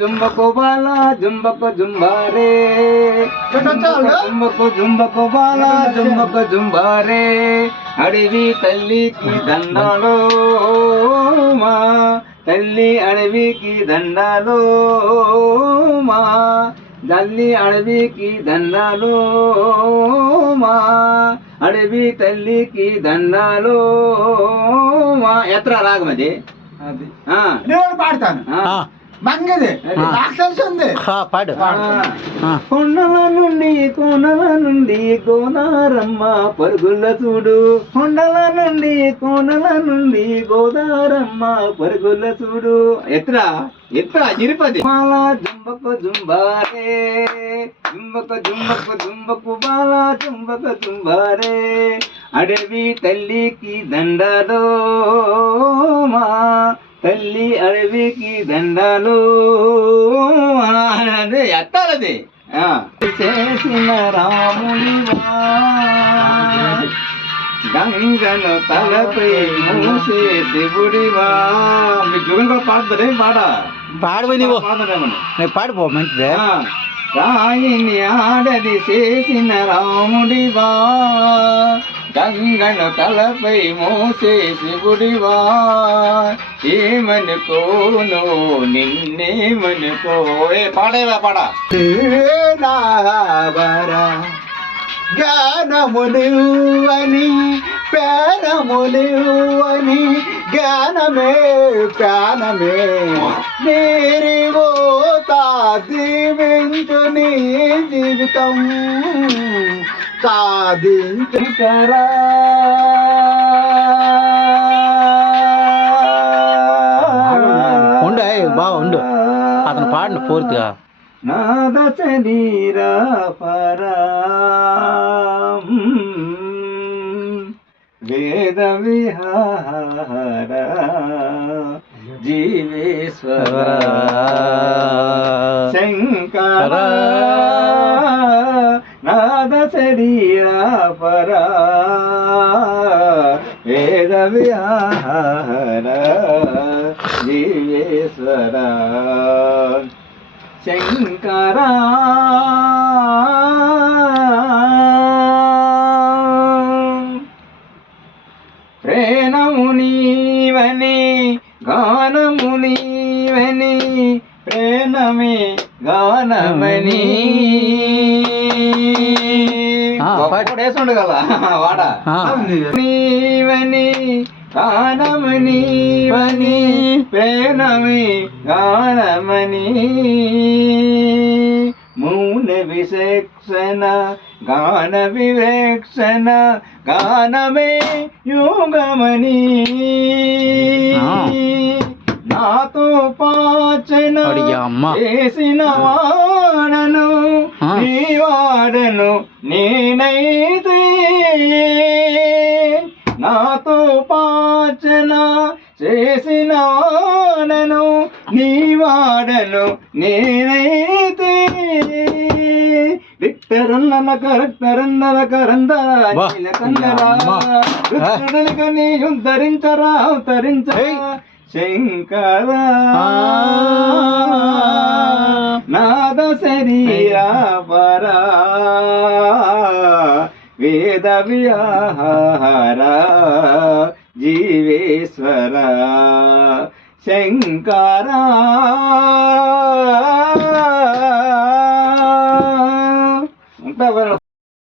జుంబకు బాల జుంబకు జుంబారే. చాలు. జుంబకు జుంబకు బాల జుంబకు జుంబారే. అడవి తల్లికి దండాలో మా. తల్లి అడవికి దండాలో మా. తల్లి అడవికి దండాలో మా. అడవి తల్లికి దండాలో మా. ఎత్ర రాగమది అది? నేను పాడతాను. మంగది. నాకు పాడు. కొండల నుండి కోనల నుండి గోదారమ్మ పరుగుల చూడు. కొండల నుండి కోనల నుండి గోదారమ్మ పరుగుల చూడు. ఎత్రా ఎత్రా జిరిపది బాల జుంబకు జుంబారే జుంబకు జుంబకు జుంబకు బాల జుంబకు జుంబారే. అడవి తల్లికి దండలో మా తల్లి అడవికి దండలు. అదే ఎత్తాలది. చేసిన రామునివా గంగను తలపై మూసే శివుడివా మీ జుగన్ కూడా పాడుతుంది పాట? పాడుపోయి నీవు పాడిపో మంచిదే. రాయిని ఆడది చేసిన రాముడివా గంగను తలపై మోసే శివుడివా ఏమనుకోను నిన్నేమనుకో. ఏ పాడేవా పాడ. నావరా జ్ఞానమునివని పేరమునివని జ్ఞానమే ప్రాణమే. తా దీవించు నీ జీవితం. సాధించు శంకరా ఉండు, ఏయ్, బావ, ఉండు. అతను పాడిన పూర్తిగా నాద శరీరా పరా వేద విహార జీవేశ్వర శంకర నాద శరీరా విహార జీవేశ్వర శంకరా ప్రేణము నీవని గానము నీవని ప్రేణమే గానమని. వాడ. ఆ. నీవని గానమనీవని ప్రేణమి గానమని మౌన విశేక్షణ గాన వివేక్షణ గానమే యోగమని. నాతో పాచన. చేసిన వాడను. నీ వాడను నేనైతే పాచన చేసిన వాడను నీ వాడను నేనైతే. కృష్ణుడిగా నీవు ధరించరా ఏయ్. శంకర. నాద శరీరా పరా వేద విహార జీవేశ్వర శంకర. ఉంటా